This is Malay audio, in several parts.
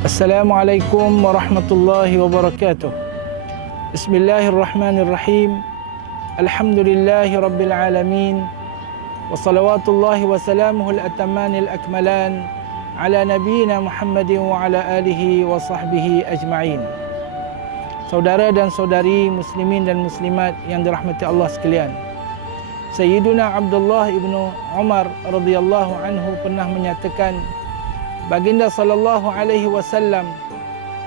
Assalamualaikum warahmatullahi wabarakatuh. Bismillahirrahmanirrahim. Alhamdulillahi rabbil alamin. Wa salawatullahi wa salamuhu al-atamanil akmalan ala nabiyyina Muhammadin wa ala alihi wa sahbihi ajma'in. Saudara dan saudari muslimin dan muslimat yang dirahmati Allah sekalian, Sayyiduna Abdullah ibnu Umar radhiyallahu anhu pernah menyatakan, Baginda sallallahu alaihi wasallam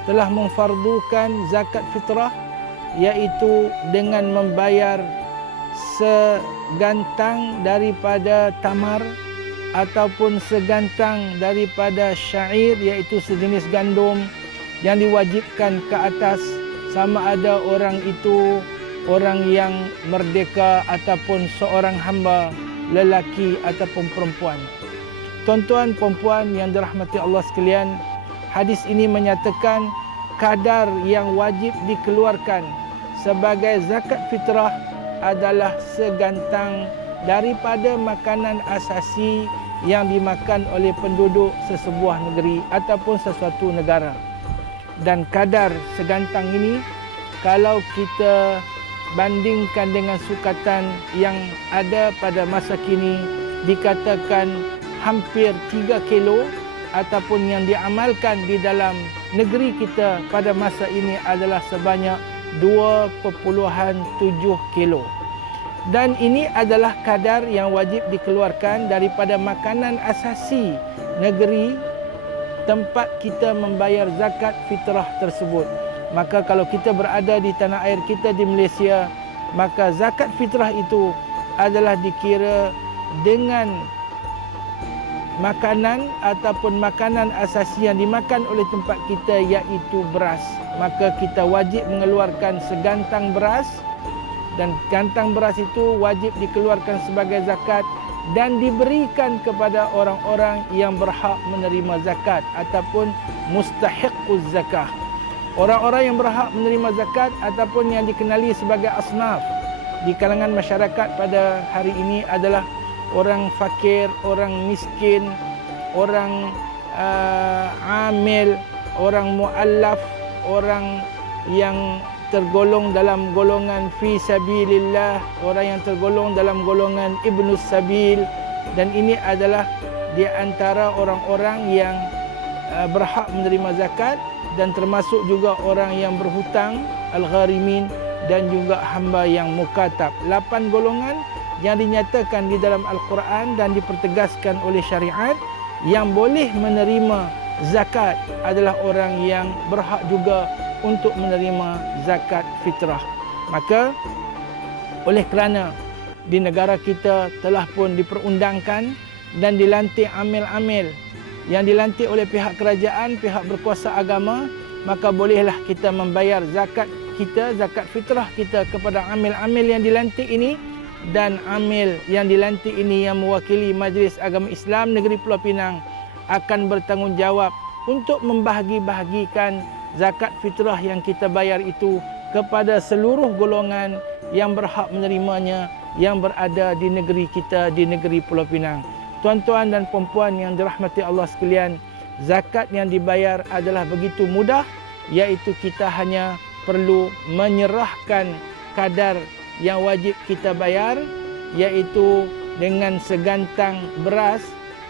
telah memfardukan zakat fitrah, iaitu dengan membayar segantang daripada tamar ataupun segantang daripada syair, iaitu sejenis gandum yang diwajibkan ke atas, sama ada orang itu orang yang merdeka ataupun seorang hamba lelaki ataupun perempuan. Tuan-tuan perempuan yang dirahmati Allah sekalian, hadis ini menyatakan kadar yang wajib dikeluarkan sebagai zakat fitrah adalah segantang daripada makanan asasi yang dimakan oleh penduduk sesebuah negeri ataupun sesuatu negara. Dan kadar segantang ini kalau kita bandingkan dengan sukatan yang ada pada masa kini, dikatakan hampir 3 kilo, ataupun yang diamalkan di dalam negeri kita pada masa ini adalah sebanyak 2.7 kilo. Dan ini adalah kadar yang wajib dikeluarkan daripada makanan asasi negeri tempat kita membayar zakat fitrah tersebut. Maka kalau kita berada di tanah air kita di Malaysia, maka zakat fitrah itu adalah dikira dengan makanan ataupun makanan asasi yang dimakan oleh tempat kita, iaitu beras. Maka kita wajib mengeluarkan segantang beras, dan gantang beras itu wajib dikeluarkan sebagai zakat dan diberikan kepada orang-orang yang berhak menerima zakat ataupun mustahiquz zakah. Orang-orang yang berhak menerima zakat ataupun yang dikenali sebagai asnaf di kalangan masyarakat pada hari ini adalah orang fakir, orang miskin, orang amil, orang muallaf, orang yang tergolong dalam golongan fi sabilillah, orang yang tergolong dalam golongan ibnus sabil, dan ini adalah di antara orang-orang yang berhak menerima zakat, dan termasuk juga orang yang berhutang, al-gharimin, dan juga hamba yang mukatab. 8 golongan yang dinyatakan di dalam Al-Quran dan dipertegaskan oleh syariat yang boleh menerima zakat adalah orang yang berhak juga untuk menerima zakat fitrah. Maka oleh kerana di negara kita telah pun diperundangkan dan dilantik amil-amil yang dilantik oleh pihak kerajaan, pihak berkuasa agama, maka bolehlah kita membayar zakat kita, zakat fitrah kita kepada amil-amil yang dilantik ini. Dan amil yang dilantik ini yang mewakili Majlis Agama Islam Negeri Pulau Pinang akan bertanggungjawab untuk membahagi-bahagikan zakat fitrah yang kita bayar itu kepada seluruh golongan yang berhak menerimanya yang berada di negeri kita, di negeri Pulau Pinang. Tuan-tuan dan puan-puan yang dirahmati Allah sekalian, zakat yang dibayar adalah begitu mudah, iaitu kita hanya perlu menyerahkan kadar yang wajib kita bayar, iaitu dengan segantang beras.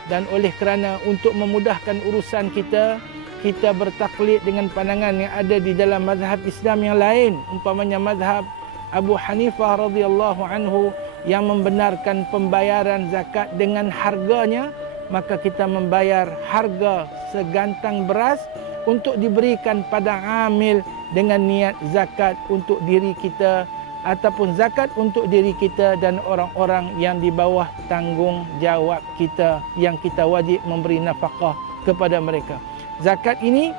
Dan oleh kerana untuk memudahkan urusan kita, kita bertaklid dengan pandangan yang ada di dalam mazhab Islam yang lain, umpamanya mazhab Abu Hanifah radhiyallahu anhu yang membenarkan pembayaran zakat dengan harganya, maka kita membayar harga segantang beras untuk diberikan pada amil dengan niat zakat untuk diri kita ataupun zakat untuk diri kita dan orang-orang yang di bawah tanggungjawab kita yang kita wajib memberi nafkah kepada mereka. Zakat ini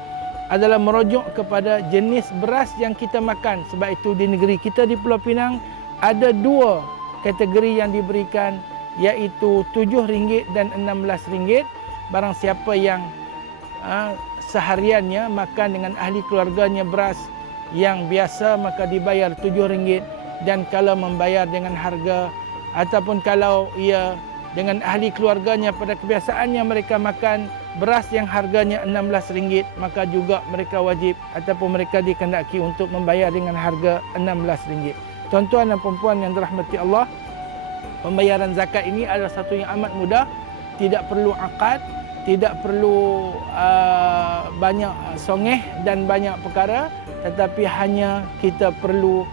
adalah merujuk kepada jenis beras yang kita makan. Sebab itu di negeri kita di Pulau Pinang ada 2 kategori yang diberikan, iaitu RM7 dan RM16. Barang siapa yang sehariannya makan dengan ahli keluarganya beras yang biasa, maka dibayar RM7. Dan kalau membayar dengan harga ataupun kalau ia dengan ahli keluarganya pada kebiasaannya mereka makan beras yang harganya RM16, maka juga mereka wajib ataupun mereka dikehendaki untuk membayar dengan harga RM16. Tuan-tuan dan puan-puan yang dirahmati Allah, pembayaran zakat ini adalah satu yang amat mudah, tidak perlu akad, tidak perlu banyak songeh dan banyak perkara, tetapi hanya kita perlu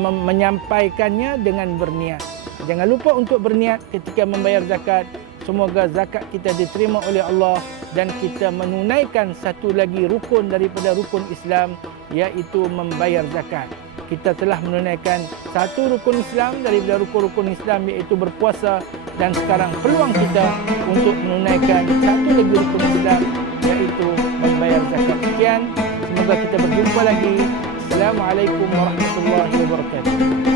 menyampaikannya dengan berniat. Jangan lupa untuk berniat ketika membayar zakat. Semoga zakat kita diterima oleh Allah dan kita menunaikan satu lagi rukun daripada rukun Islam, iaitu membayar zakat. Kita telah menunaikan satu rukun Islam daripada rukun-rukun Islam, iaitu berpuasa, dan sekarang peluang kita untuk menunaikan satu lagi rukun Islam, iaitu membayar zakat. Sekian, semoga kita berjumpa lagi. Assalamualaikum warahmatullahi wabarakatuh.